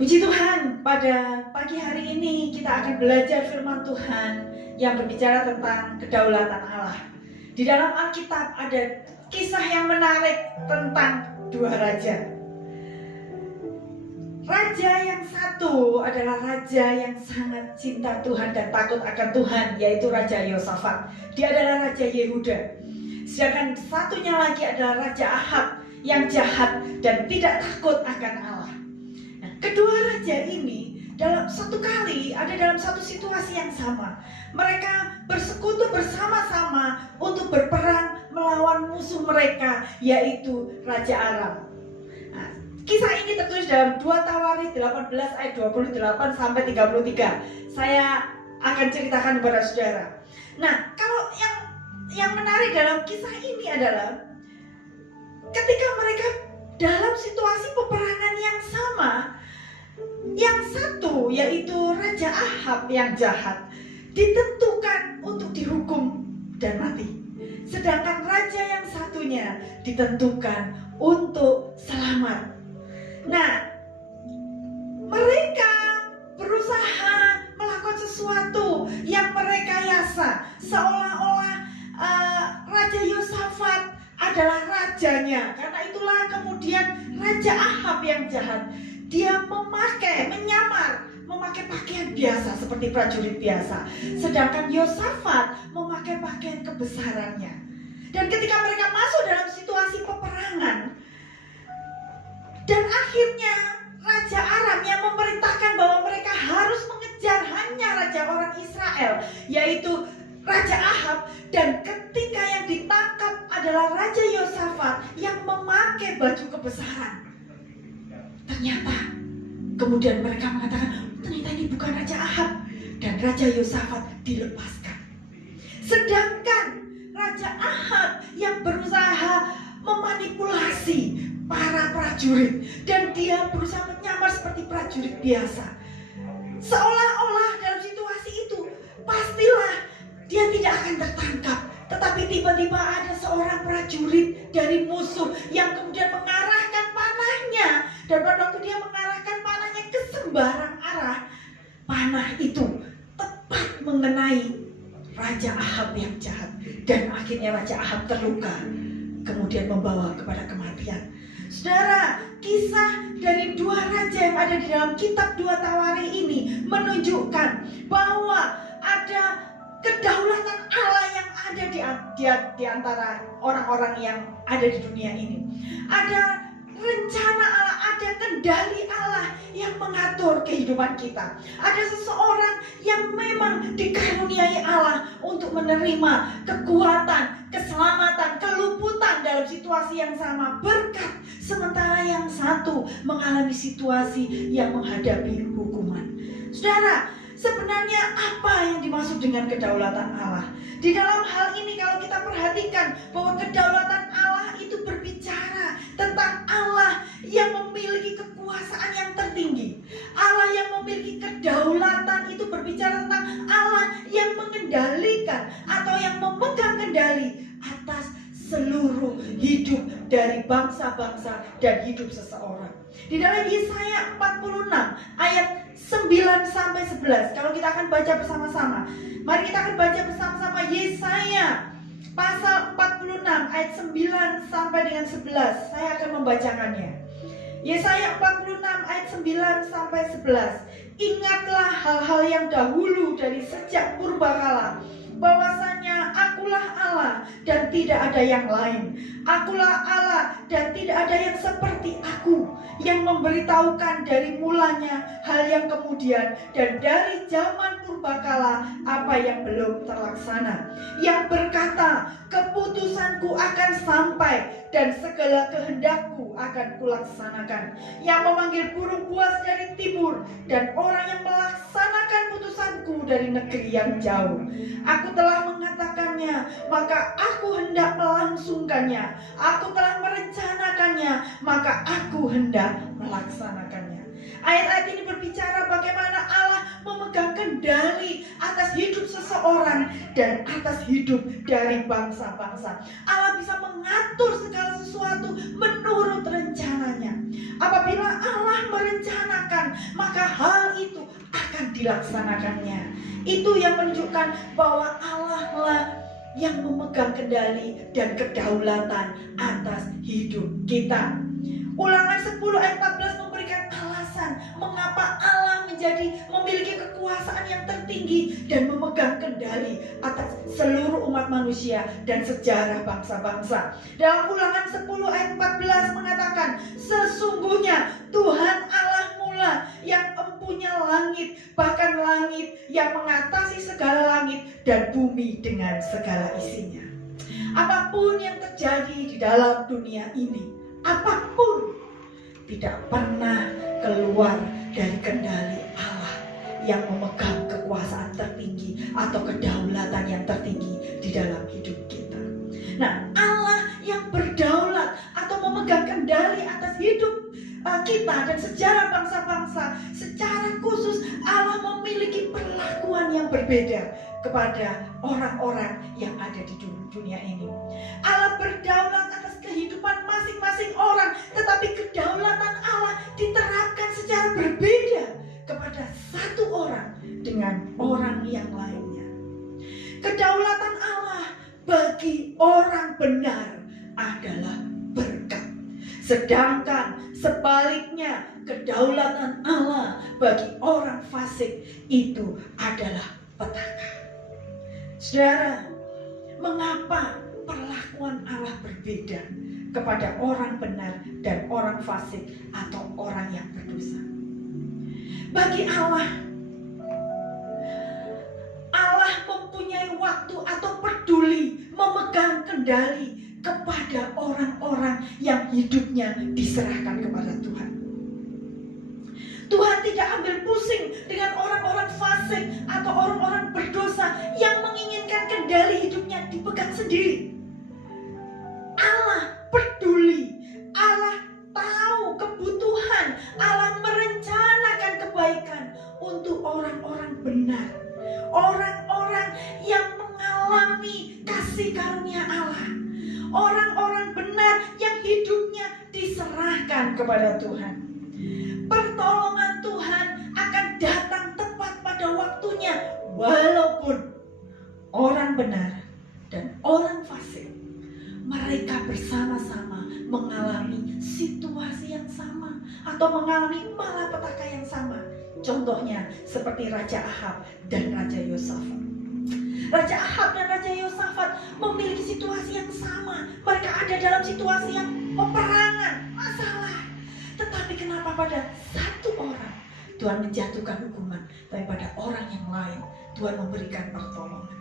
Puji Tuhan, pada pagi hari ini kita akan belajar firman Tuhan yang berbicara tentang kedaulatan Allah. Di dalam Alkitab ada kisah yang menarik tentang dua raja. Raja yang satu adalah raja yang sangat cinta Tuhan dan takut akan Tuhan, yaitu Raja Yosafat. Dia adalah Raja Yehuda. Sedangkan satunya lagi adalah Raja Ahab yang jahat dan tidak takut akan Allah. Nah, kedua raja ini dalam satu kali ada dalam satu situasi yang sama. Mereka bersekutu bersama-sama untuk berperang melawan musuh mereka, yaitu Raja Aram. Kisah ini tertulis dalam 2 Tawarikh 18 ayat 28 sampai 33. Saya akan ceritakan kepada saudara. Nah, kalau yang menarik dalam kisah ini adalah ketika mereka dalam situasi peperangan yang sama, yang satu yaitu Raja Ahab yang jahat ditentukan untuk dihukum dan mati. Sedangkan raja yang satunya ditentukan untuk selamat. Nah, mereka berusaha melakukan sesuatu yang merekayasa seolah-olah Raja Yosafat adalah rajanya. Karena itulah kemudian Raja Ahab yang jahat, dia memakai pakaian biasa seperti prajurit biasa. Sedangkan Yosafat memakai pakaian kebesarannya. Dan ketika mereka masuk dalam situasi peperangan, dan akhirnya Raja Aram yang memerintahkan bahwa mereka harus mengejar hanya raja orang Israel, yaitu Raja Ahab. Dan ketika yang ditangkap adalah Raja Yosafat yang memakai baju kebesaran. Ternyata kemudian mereka mengatakan, ternyata ini bukan Raja Ahab. Dan Raja Yosafat dilepaskan. Sedangkan Raja Ahab yang berusaha memanipulasi para prajurit, dan dia berusaha menyamar seperti prajurit biasa, seolah-olah dalam situasi itu pastilah dia tidak akan tertangkap. Tetapi tiba-tiba ada seorang prajurit dari musuh yang kemudian mengarahkan panahnya, dan pada waktu dia mengarahkan panahnya ke sembarang arah, panah itu tepat mengenai Raja Ahab yang jahat, dan akhirnya Raja Ahab terluka, kemudian membawa kepada kematian. Saudara, kisah dari dua raja yang ada di dalam kitab 2 Tawarikh ini menunjukkan bahwa ada kedaulatan Allah yang ada di antara orang-orang yang ada di dunia ini. Ada rencana Allah, ada kendali Allah yang mengatur kehidupan kita. Ada seseorang yang memang dikaruniai Allah untuk menerima kekuatan, keselamatan, keluputan dalam situasi yang sama, berkat. Sementara yang satu mengalami situasi yang menghadapi hukuman. Saudara, sebenarnya apa yang dimaksud dengan kedaulatan Allah? Di dalam hal ini kalau kita perhatikan bahwa kedaulatan Allah itu berbicara tentang Allah yang memiliki kekuasaan yang tertinggi. Allah yang memiliki kedaulatan itu berbicara tentang Allah yang mengendalikan atau yang memegang kendali atas seluruh hidup dari bangsa-bangsa dan hidup seseorang. Di dalam Yesaya 46 ayat 9 sampai 11, kalau kita akan baca bersama-sama. Mari kita akan baca bersama-sama Yesaya pasal 46 ayat 9 sampai dengan 11. Saya akan membacakannya. Yesaya 46 ayat 9 sampai 11. Ingatlah hal-hal yang dahulu dari sejak purbakala, bahwasanya akulah Allah dan tidak ada yang lain. Akulah Allah dan tidak ada yang seperti aku, yang memberitahukan dari mulanya hal yang kemudian, dan dari zaman purbakala apa yang belum terlaksana, yang berkata, keputusanku akan sampai dan segala kehendakku akan kulaksanakan, yang memanggil burung buas dari timur dan orang yang melaksanakan putusanku dari negeri yang jauh. Aku telah mengatakannya, maka aku hendak melangsungkannya. Aku telah merencanakannya, maka aku hendak melaksanakannya. Ayat-ayat ini berbicara bagaimana Allah memegang kendali atas hidup seseorang dan atas hidup dari bangsa-bangsa. Allah bisa mengatur segala sesuatu menurut rencananya. Apabila Allah maka hal itu akan dilaksanakannya. Itu yang menunjukkan bahwa Allah lah yang memegang kendali dan kedaulatan atas hidup kita. Ulangan 10 ayat 14 memberikan alasan mengapa Allah memiliki kekuasaan yang tertinggi dan memegang kendali atas seluruh umat manusia dan sejarah bangsa-bangsa. Dalam Ulangan 10 ayat 14 mengatakan, sesungguhnya Tuhan Allah mula yang empunya langit, bahkan langit yang mengatasi segala langit dan bumi dengan segala isinya. Apapun yang terjadi di dalam dunia ini, apapun, tidak pernah keluar dari kendali Allah yang memegang kekuasaan tertinggi atau kedaulatan yang tertinggi di dalam hidup kita. Nah, Allah yang berdaulat atau memegang kendali atas hidup kita dan sejarah bangsa-bangsa, secara khusus Allah memiliki perlakuan yang berbeda kepada orang-orang yang ada di dunia ini. Allah berdaulat atas kehidupan masing-masing orang, tetapi kedaulatan Allah diterapkan secara berbeda kepada satu orang dengan orang yang lainnya. Kedaulatan Allah bagi orang benar adalah berkat, sedangkan sebaliknya kedaulatan Allah bagi orang fasik itu adalah petaka. Saudara, mengapa perlakuan Allah berbeda kepada orang benar dan orang fasik atau orang yang berdosa? Bagi Allah mempunyai waktu atau peduli memegang kendali kepada orang-orang yang hidupnya diserahkan kepada Tuhan. Tuhan tidak ambil pusing dengan orang-orang fasik atau orang-orang berdosa yang menginginkan kendali hidupnya dipegang sendiri. Allah peduli, Allah tahu kebutuhan, Allah merencanakan kebaikan untuk orang-orang benar, orang-orang yang mengalami kasih karunia Allah, orang-orang benar yang hidupnya diserahkan kepada Tuhan. Pertolongan Tuhan akan datang tepat pada waktunya, walaupun orang benar dan orang fasik mereka bersama-sama mengalami situasi yang sama atau mengalami malapetaka yang sama. Contohnya seperti Raja Ahab dan Raja Yosafat. Raja Ahab dan Raja Yosafat memiliki situasi yang sama. Mereka ada dalam situasi yang peperangan, masalah. Tetapi kenapa pada satu orang Tuhan menjatuhkan hukuman, tapi pada orang yang lain Tuhan memberikan pertolongan.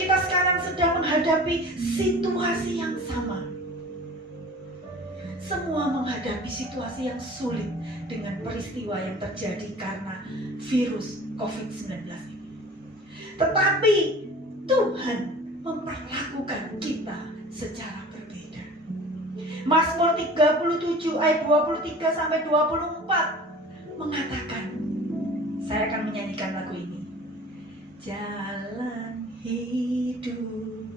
Kita sekarang sedang menghadapi situasi yang sama. Semua menghadapi situasi yang sulit dengan peristiwa yang terjadi karena virus COVID-19 ini. Tetapi Tuhan memperlakukan kita secara berbeda. Mazmur 37 ayat 23 sampai 24 mengatakan, saya akan menyanyikan lagu ini. Jalan hidup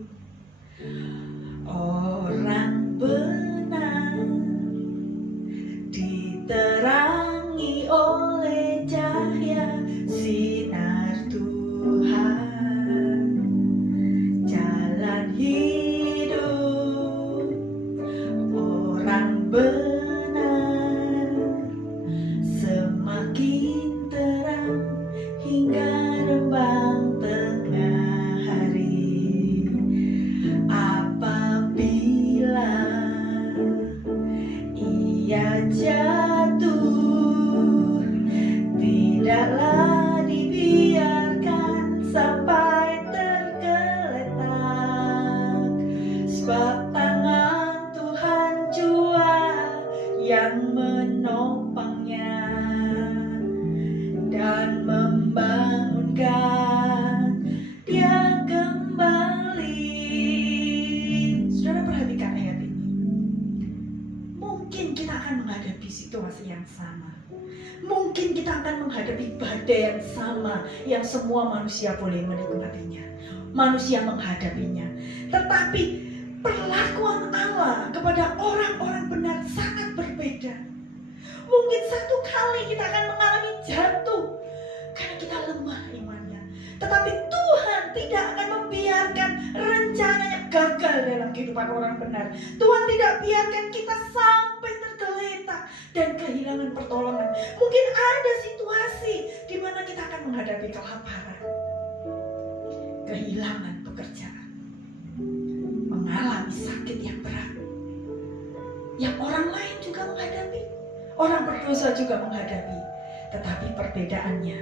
orang benar diterangi oleh cahaya sinar Tuhan. Jalan hidup orang benar semakin terang hingga rembang tengah hari. Apabila ia jatuh, tidaklah dibiarkan sampai tergeletak, sebab tangan Tuhan jua yang menopangnya dan membangunkan dia kembali. Saudara perhatikan ayat ini. Mungkin kita akan menghadapi situasi yang sama. Mungkin kita akan menghadapi badai yang sama yang semua manusia boleh menikmatinya. Manusia menghadapinya. Tetapi perlakuan Allah kepada orang-orang benar sangat berbeda. Mungkin satu kali kita akan mengalami jatuh karena kita lemah imannya. Tetapi Tuhan tidak akan membiarkan rencananya gagal dalam kehidupan orang benar. Tuhan tidak biarkan kita sampai tergeletak dan kehilangan pertolongan. Mungkin ada situasi di mana kita akan menghadapi kelaparan, kehilangan pekerjaan, mengalami sakit yang berat, yang orang lain juga menghadapi, orang berdosa juga menghadapi. Tetapi perbedaannya,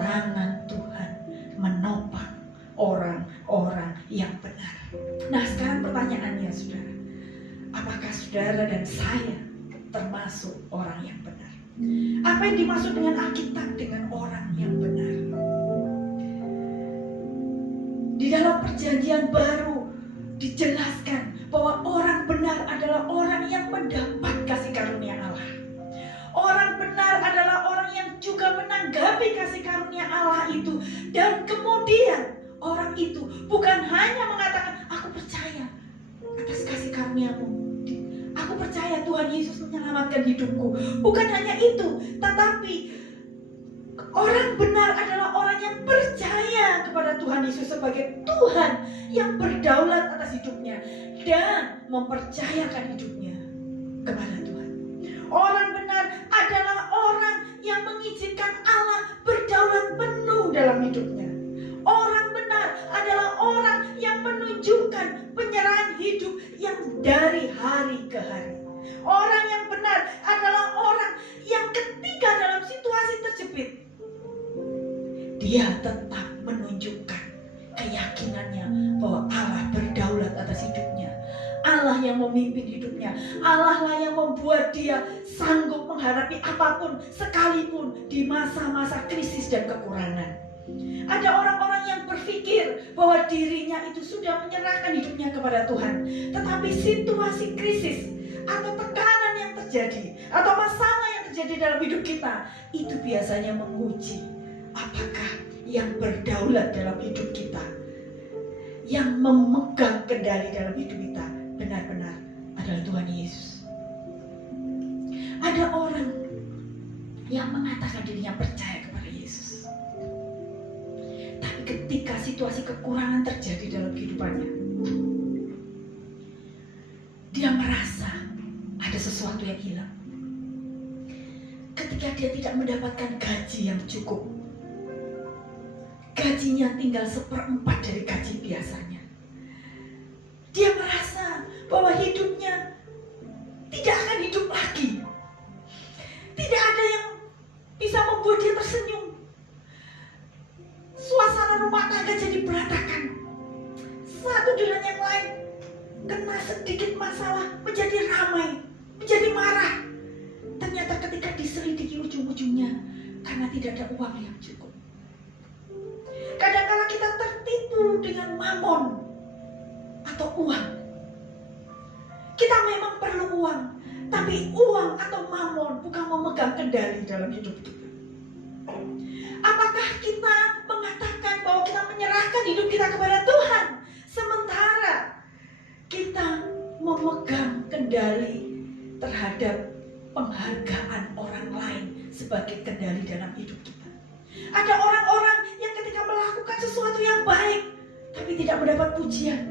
tangan Tuhan menopang orang-orang yang benar. Nah, sekarang pertanyaannya, saudara, apakah saudara dan saya termasuk orang yang benar? Apa yang dimaksud dengan Alkitab dengan orang yang benar? Di dalam perjanjian baru dijelaskan bahwa orang benar adalah orang yang mendapat kasih karunia Allah. Orang benar adalah orang yang juga menanggapi kasih karunia Allah itu. Dan kemudian orang itu bukan hanya mengatakan, aku percaya atas kasih karuniamu, aku percaya Tuhan Yesus menyelamatkan hidupku. Bukan hanya itu, tetapi orang benar adalah orang yang percaya kepada Tuhan Yesus sebagai Tuhan yang berdaulat atas hidupnya dan mempercayakan hidupnya kepada Tuhan. Orang benar adalah orang yang mengizinkan Allah berdaulat penuh dalam hidupnya. Orang benar adalah orang yang menunjukkan penyerahan hidup yang dari hari ke hari. Orang yang benar adalah orang yang ketika dalam situasi terjepit, dia tetap menunjukkan keyakinannya bahwa Allah berdaulat atas hidupnya. Allah yang memimpin hidupnya. Allah lah yang membuat dia sanggup menghadapi apapun, sekalipun di masa-masa krisis dan kekurangan. Ada orang-orang yang berpikir bahwa dirinya itu sudah menyerahkan hidupnya kepada Tuhan. Tetapi situasi krisis atau tekanan yang terjadi, atau masalah yang terjadi dalam hidup kita, itu biasanya menguji apakah yang berdaulat dalam hidup kita, yang memegang kendali dalam hidup kita, benar-benar adalah Tuhan Yesus. Ada orang yang mengatakan dirinya percaya kepada Yesus, tapi ketika situasi kekurangan terjadi dalam kehidupannya, dia merasa ada sesuatu yang hilang. Ketika dia tidak mendapatkan gaji yang cukup, gajinya tinggal 1/4 dari gaji biasanya, dia merasa bahwa hidupnya tidak akan hidup lagi. Tidak ada yang bisa membuat dia tersenyum. Suasana rumah tangga jadi berantakan. Satu dengan yang lain kena sedikit masalah menjadi ramai, menjadi marah. Ternyata ketika diselidiki ujung-ujungnya karena tidak ada uang yang cukup. Kadang-kadang kita tertipu dengan mamon atau uang. Kita memang perlu uang, tapi uang atau mamon bukan memegang kendali dalam hidup kita. Apakah kita mengatakan bahwa kita menyerahkan hidup kita kepada Tuhan, sementara kita memegang kendali terhadap penghargaan orang lain sebagai kendali dalam hidup kita? Ada orang-orang yang ketika melakukan sesuatu yang baik tapi tidak mendapat pujian,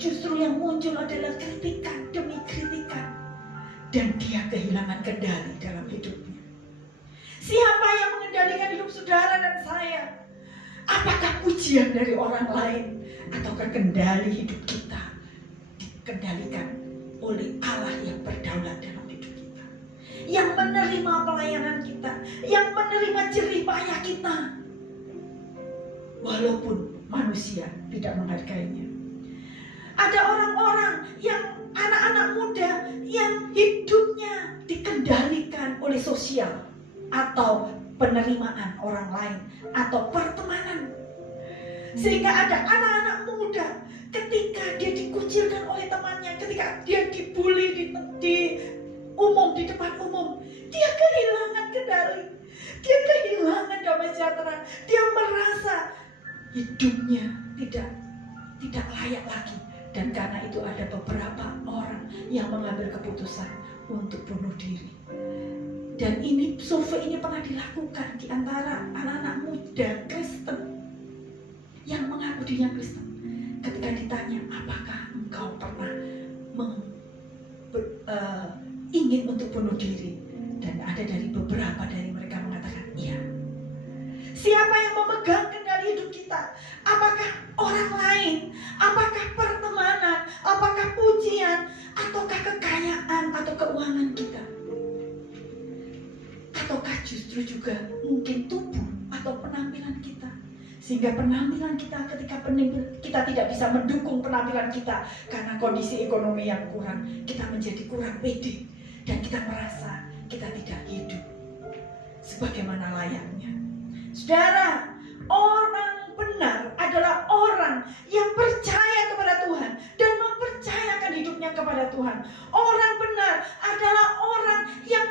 justru yang muncul adalah kritikan demi kritikan, dan dia kehilangan kendali dalam hidupnya. Siapa yang mengendalikan hidup saudara dan saya? Apakah pujian dari orang lain, ataukah kendali hidup kita dikendalikan oleh Allah yang berdaulat dalam hidup kita, yang menerima pelayanan kita, yang menerima jerih payah kita, walaupun manusia tidak menghargainya. Ada orang-orang yang anak-anak muda yang hidupnya dikendalikan oleh sosial atau penerimaan orang lain atau pertemanan, sehingga ada anak-anak muda ketika dia dikucilkan oleh temannya, ketika dia dibully di depan umum, dia kehilangan kendali, dia kehilangan damai sejahtera, dia merasa hidupnya tidak layak lagi. Dan karena itu ada beberapa orang yang mengambil keputusan untuk bunuh diri. Dan ini survei ini pernah dilakukan di antara anak-anak muda Kristen yang mengaku dirinya Kristen. Ketika ditanya, apakah engkau pernah ingin untuk bunuh diri? Dan ada dari beberapa dari mereka mengatakan iya. Siapa yang memegang kendali hidup kita? Apakah orang lain? Apakah pertemanan? Apakah pujian? Ataukah kekayaan atau keuangan kita? Ataukah justru juga mungkin tubuh atau penampilan kita? Sehingga penampilan kita ketika kita tidak bisa mendukung penampilan kita karena kondisi ekonomi yang kurang, kita menjadi kurang pede dan kita merasa kita tidak hidup sebagaimana layaknya. Saudara, orang benar adalah orang yang percaya kepada Tuhan dan mempercayakan hidupnya kepada Tuhan. Orang benar adalah orang yang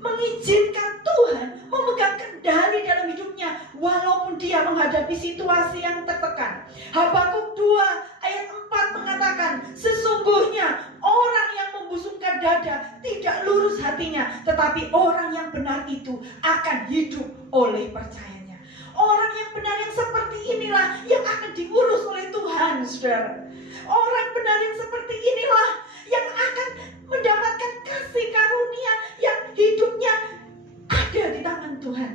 mengizinkan Tuhan memegang kendali dalam hidupnya walaupun dia menghadapi situasi yang tertekan. Habakuk 2 ayat 4 mengatakan, sesungguhnya orang yang membusungkan dada tidak lurus hatinya, tetapi orang yang benar itu akan hidup oleh percayanya. Orang yang benar yang seperti inilah yang akan diurus oleh Tuhan, saudara. Orang benar yang seperti inilah yang akan mendapatkan kasih karunia yang hidupnya ada di tangan Tuhan.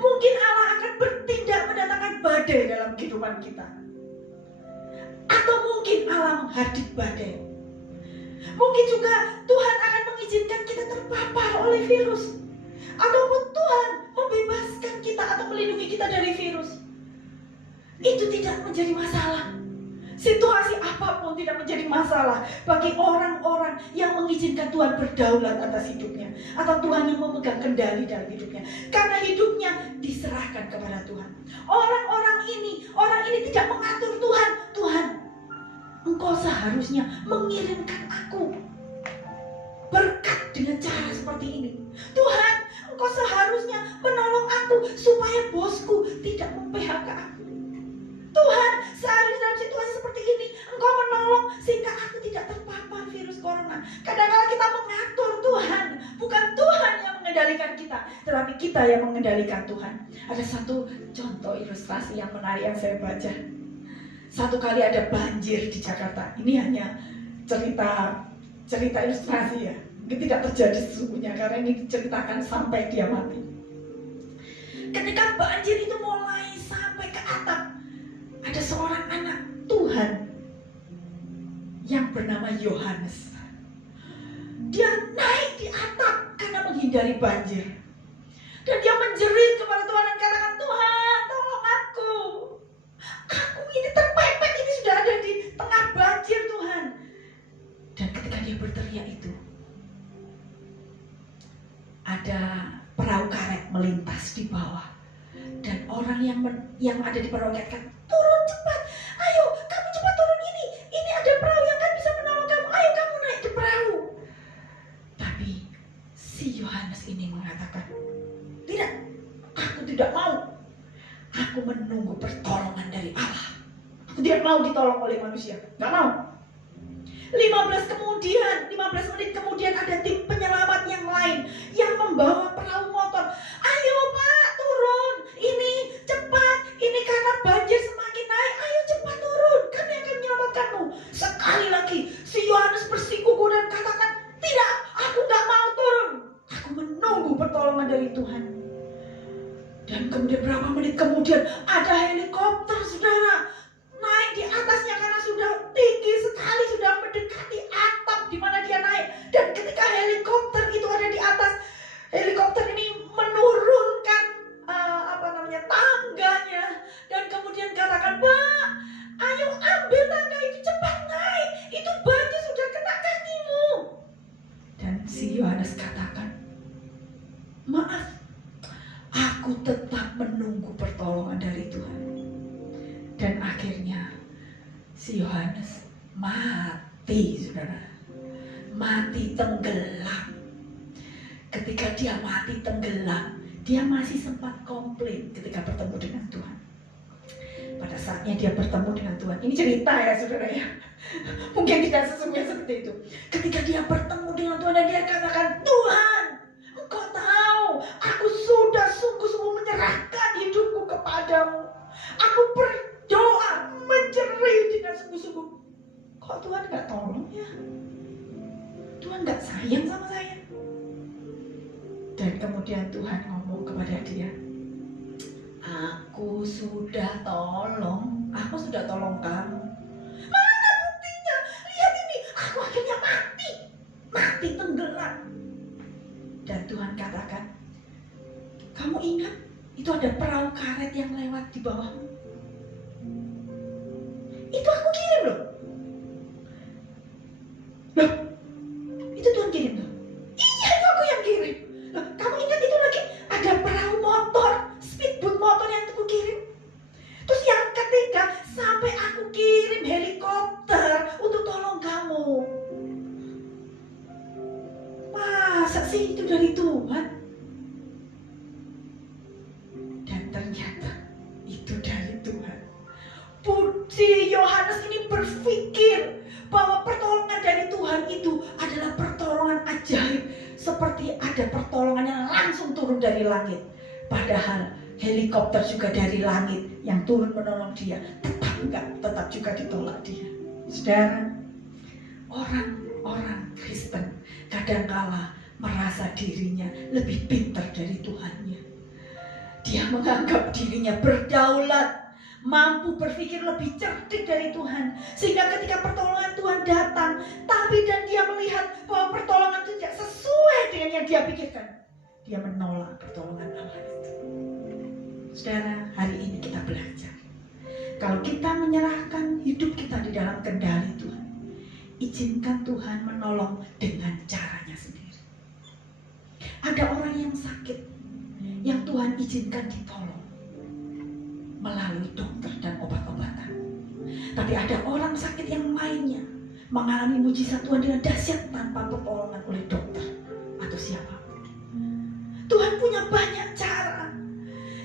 Mungkin Allah akan bertindak mendatangkan badai dalam kehidupan kita. Atau mungkin Allah menghadik badai. Mungkin juga Tuhan akan mengizinkan kita terpapar oleh virus. Ataupun Tuhan membebaskan kita atau melindungi kita dari virus. Itu tidak menjadi masalah. Situasi apapun tidak menjadi masalah bagi orang-orang yang mengizinkan Tuhan berdaulat atas hidupnya, atau Tuhan yang memegang kendali dalam hidupnya, karena hidupnya diserahkan kepada Tuhan. Orang ini tidak mengatur Tuhan. Tuhan, Engkau seharusnya mengirimkan aku berkat dengan cara seperti ini. Tuhan, Engkau seharusnya menolong aku supaya bosku tidak mem-PHK aku. Tuhan, seharusnya dalam situasi seperti ini Engkau menolong sehingga aku tidak terpapar virus corona. Kadang-kadang kita mengatur Tuhan, bukan Tuhan yang mengendalikan kita, tetapi kita yang mengendalikan Tuhan. Ada satu contoh ilustrasi yang menarik yang saya baca. Satu kali ada banjir di Jakarta. Ini hanya cerita ilustrasi ya. Mungkin tidak terjadi sesungguhnya karena ini diceritakan sampai dia mati. Ketika banjir itu mulai sampai ke atap, ada seorang anak Tuhan yang bernama Yohanes. Dia naik di atap karena menghindari banjir. Dan dia menjerit kepada Tuhan dan katakan, Tuhan, tolong aku. Aku ini terpepet, ini sudah ada di tengah banjir, Tuhan. Dan ketika dia berteriak itu, ada perahu karet melintas di bawah. Dan orang yang ada di perahu karet kan, turun cepat, ayo kamu cepat turun ini ada perahu yang kan bisa menolong kamu, ayo kamu naik di perahu. Tapi si Yohanes ini mengatakan, tidak, aku tidak mau. Aku menunggu pertolongan dari Allah. Aku tidak mau ditolong oleh manusia, gak mau. 15 menit kemudian ada tim penyelamat yang lain yang membawa perahu motor. Ayo Pak, turun, ini cepat, ini karena banjir semakin naik, ayo cepat turun, kami akan menyelamatkanmu. Sekali lagi si Yohanes bersikukuh dan katakan, tidak, aku gak mau turun, aku menunggu pertolongan dari Tuhan. Dan kemudian berapa menit kemudian ada helikopter, saudara, naik di atasnya karena sudah tinggi sekali, sudah mendekati atap di mana dia naik. Dan ketika helikopter itu ada di atas, helikopter ini menurunkan tangganya dan kemudian katakan, Pak, ayo ambil tangga itu, cepat naik, itu banjir sudah kena kakimu. Dan si Yohanes katakan, maaf, aku tetap menunggu pertolongan dari Tuhan. Dan akhirnya si Yohanes mati, saudara. Mati tenggelam. Ketika dia mati tenggelam, dia masih sempat komplain ketika bertemu dengan Tuhan. Pada saatnya dia bertemu dengan Tuhan. Ini cerita ya saudara ya. Mungkin tidak sesungguhnya seperti itu. Ketika dia bertemu dengan Tuhan dan dia katakan, Tuhan, Dan kemudian Tuhan ngomong kepada dia, aku sudah tolong kamu. Mana buktinya? Lihat ini, aku akhirnya mati tenggelam. Dan Tuhan katakan, kamu ingat itu ada perahu karet yang lewat di bawahmu? Itu aku kirim loh. Itu Tuhan kirim loh. Iya, itu aku yang kirim. Loh, kamu ingat itu lagi ada perahu motor, speedboat motor yang aku kirim. Terus yang ketiga, sampai aku kirim helikopter untuk tolong kamu. Masa sih itu dari Tuhan? Dan ternyata itu dari Tuhan. Si Yohanes ini berpikir bahwa pertolongan dari Tuhan itu adalah pertolongan ajaib, seperti ada pertolongan yang langsung turun dari langit. Padahal helikopter juga dari langit yang turun menolong dia, tetap juga ditolak dia. Saudara, orang-orang Kristen kadangkala merasa dirinya lebih pintar dari Tuhannya. Dia menganggap dirinya berdaulat, mampu berpikir lebih cerdik dari Tuhan, sehingga ketika pertolongan Tuhan datang, dan dia melihat bahwa pertolongan itu tidak sesuai dengan yang dia pikirkan, dia menolak pertolongan Allah itu. Saudara, hari ini kita belajar, kalau kita menyerahkan hidup kita di dalam kendali Tuhan, izinkan Tuhan menolong dengan caranya sendiri. Ada orang yang sakit, yang Tuhan izinkan ditolong melalui dokter dan obat-obatan. Tapi ada orang sakit yang lainnya mengalami mujizat Tuhan dengan dahsyat tanpa pertolongan oleh dokter atau siapapun. Tuhan punya banyak cara.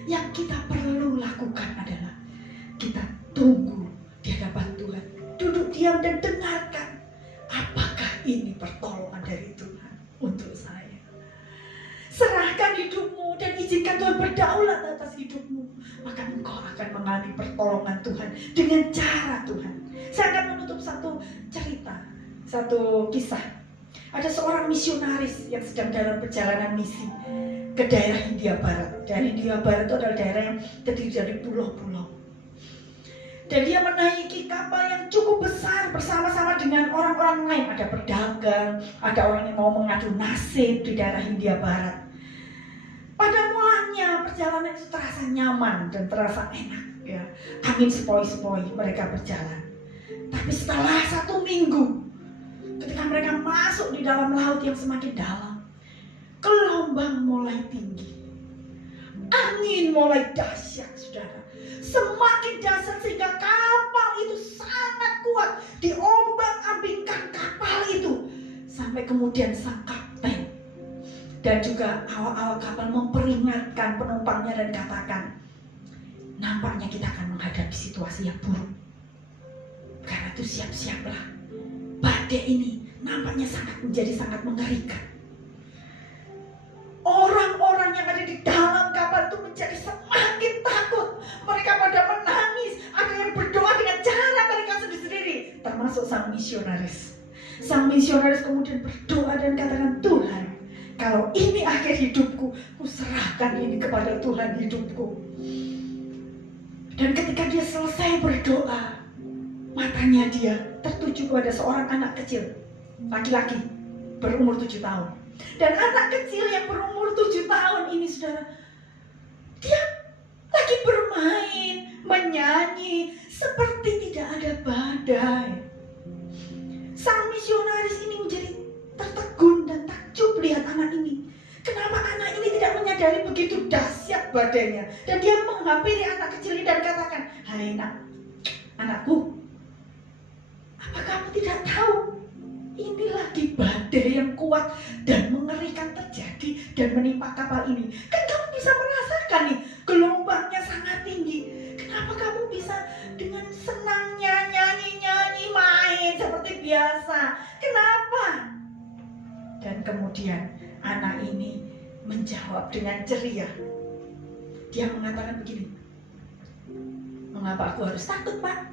Yang kita perlu lakukan adalah kita tunggu di hadapan Tuhan, duduk diam dan dengarkan apakah ini pertolongan dari Tuhan untuk saya. Serahkan hidupmu dan izinkan Tuhan berdaulat atas hidupmu, maka engkau akan mengalami pertolongan Tuhan dengan cara Tuhan. Saya akan menutup satu cerita, satu kisah. Ada seorang misionaris yang sedang dalam perjalanan misi ke daerah Hindia Barat. Daerah Hindia Barat itu adalah daerah yang terdiri dari pulau-pulau. Dan dia menaiki kapal yang cukup besar bersama-sama dengan orang-orang lain. Ada pedagang, ada orang yang mau mengadu nasib di daerah Hindia Barat. Pada mulanya perjalanan itu terasa nyaman dan terasa enak, ya. Angin sepoi-sepoi mereka berjalan. Tapi setelah 1 minggu, ketika mereka masuk di dalam laut yang semakin dalam, gelombang mulai tinggi, angin mulai dahsyat, saudara. Semakin dahsyat sehingga kapal itu sangat kuat diombang-ambingkan kapal itu, sampai kemudian sang kapten dan juga awak-awak kapal memperingatkan penumpangnya dan katakan, nampaknya kita akan menghadapi situasi yang buruk. Karena itu siap-siaplah, badai ini nampaknya menjadi sangat mengerikan. Orang-orang yang ada di dalam kapal itu menjadi semakin takut. Mereka pada menangis, ada yang berdoa dengan cara mereka sendiri-sendiri, termasuk sang misionaris. Sang misionaris kemudian berdoa dan katakan, Tuhan, kalau ini akhir hidupku, ku serahkan ini kepada Tuhan hidupku. Dan ketika dia selesai berdoa, matanya dia tertuju kepada seorang anak kecil, laki-laki, berumur 7 tahun. Dan anak kecil yang berumur 7 tahun ini, saudara, dia lagi bermain, menyanyi, seperti tidak ada badai. Sang misionaris ini menjadi tertegun dan takjub lihat anak ini. Kenapa anak ini tidak menyadari begitu dahsyat badainya? Dan dia menghampiri anak kecil ini dan katakan, hai anakku, apa kamu tidak tahu? Ini lagi badai yang kuat dan mengerikan terjadi dan menimpa kapal ini. Kan kamu bisa merasakan nih, gelombangnya sangat tinggi. Kenapa kamu bisa dengan senangnya nyanyi-nyanyi, main seperti biasa? Kenapa? Dan kemudian anak ini menjawab dengan ceria. Dia mengatakan begini, mengapa aku harus takut, Pak?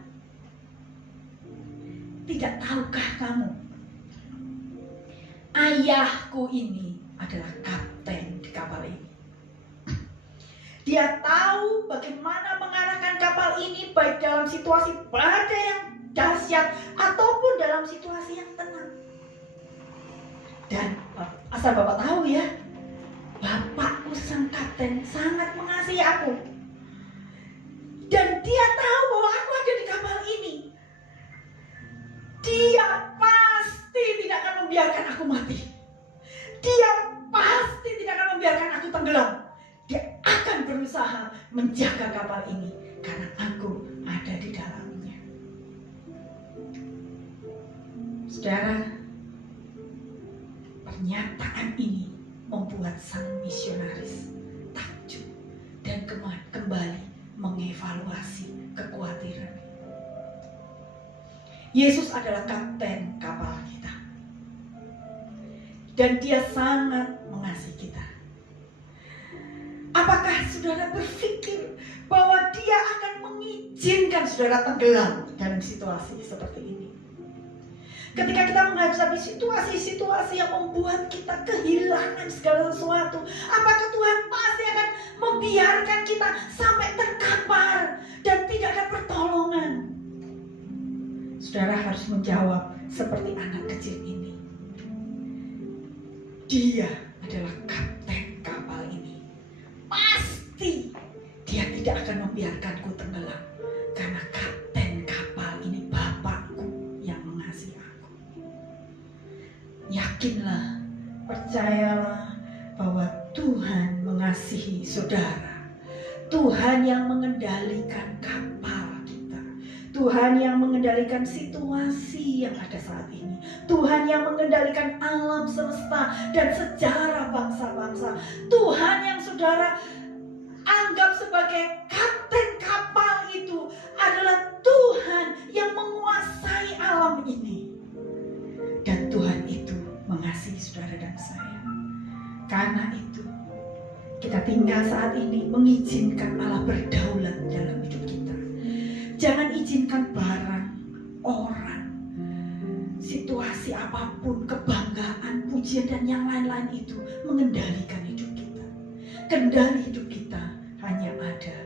Tidak tahukah kamu, ayahku ini adalah kapten di kapal kapal ini. Dia tahu bagaimana mengarahkan kapal ini baik dalam situasi badai yang dahsyat ataupun dalam situasi yang tenang. Dan asal Bapak tahu ya, Bapakku sang kapten sangat mengasihi aku. Dan dia tahu bahwa aku ada di kapal ini. Dia pasti tidak akan membiarkan aku mati. Dia pasti tidak akan membiarkan aku tenggelam. Dia akan berusaha menjaga kapal ini karena aku ada di dalamnya. Saudara, pernyataan ini membuat sang misionaris takjub dan kembali mengevaluasi kekhawatiran. Yesus adalah kapten kapal kita. Dan dia sangat mengasihi kita. Apakah saudara berpikir bahwa dia akan mengizinkan saudara tenggelam dalam situasi seperti ini? Ketika kita menghadapi situasi-situasi yang membuat kita kehilangan segala sesuatu, apakah Tuhan pasti akan membiarkan kita sampai terkapar dan tidak ada pertolongan? Saudara harus menjawab seperti anak kecil ini. Dia adalah kapten kapal ini. Pasti dia tidak akan membiarkanku tenggelam, karena kapten kapal ini Bapakku yang mengasihi aku. Yakinlah, percayalah bahwa Tuhan mengasihi saudara. Tuhan yang mengendalikan kapal kita. Tuhan yang mengendalikan situasi yang ada saat ini. Tuhan yang mengendalikan alam semesta dan sejarah bangsa-bangsa. Tuhan yang saudara anggap sebagai kapten kapal itu adalah Tuhan yang menguasai alam ini. Dan Tuhan itu mengasihi saudara dan saya. Karena itu kita tinggal saat ini mengizinkan Allah berdaulat dalam hidup kita. Jangan izinkan barang, orang, situasi apapun, kebanggaan, pujian dan yang lain-lain itu mengendalikan hidup kita. Kendali hidup kita hanya ada